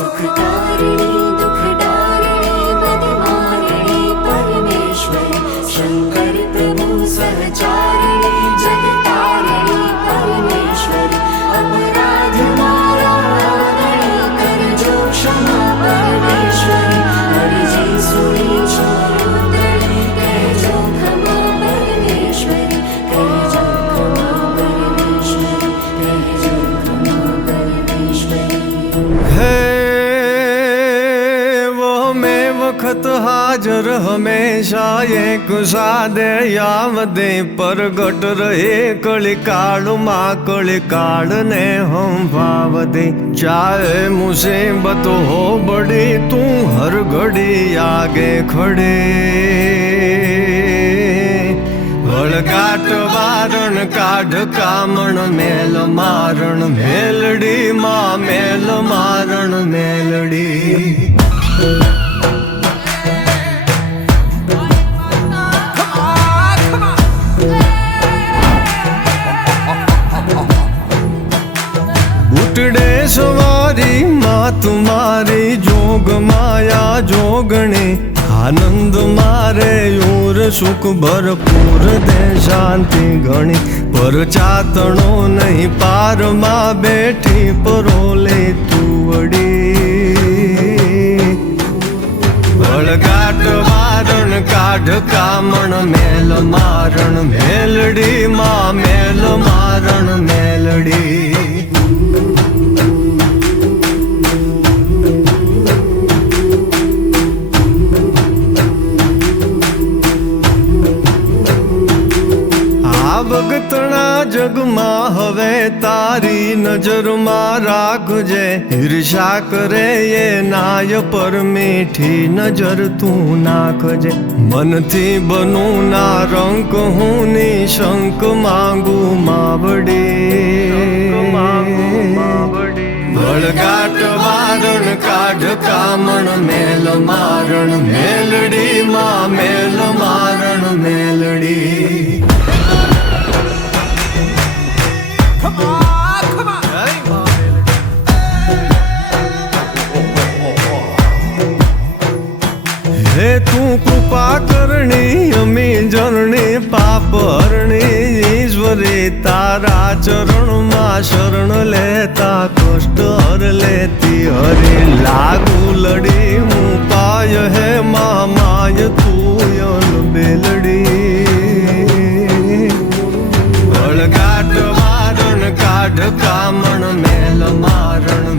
सुखकारिणी दुखदारिणी मदमारिणी परमेश्वरी शंकर प्रभु सहचारिणी जगतारिणी परमेश्वरी अपराध मारा गणी करजो क्षमा परमेश्वरी हरिजी सुनी छोरुदड़ी कहजो क्षमा परमेश्वरी कहजो क्षमा परमेश्वरी कहजो क्षमा परमेश्वरी। वक्त हाजर हमेशा एक सादे यावदे परगट रहे कलिकाल माँ कलिकाल ने हम भाव दे चाहे मुसीबत हो बड़ी तू हर घड़ी आगे खड़े वळगाट वारण काढ कामण मेल मारण मेलडी माँ मेल मारण मेलडी। उठड़े सवारी माँ तुम्हारी जोग माया जोगणी आनंद मारे यूर सुख भरपूर दे शांति घणी पर चातणो नहीं पार माँ बैठी परोले तू वड़ी वळगाट वारण काढ कामण मेल मारण मेलडी माँ मेल मारण मेलडी। भगतना जग में हवे तारी नजर में राखजे ईर्षा करे ये नाय पर मीठी नजर तू नाखजे मन थी बनू ना रंक हूँ निशंक मांगू मावड़ी वळगाट वारण काढ कामण मेल मारण मेलडी माँ मेल मारण मेलडी। हे तू कृपा करणी अमी जरणी पाप हरणी ईश्वरी तारा चरण मा शरण लेता कष्ट हर लेती हरि लागू लड़ी उपाय है माय तू यन बेलड़ी वळगाट वारण काढ कामण मेल मारण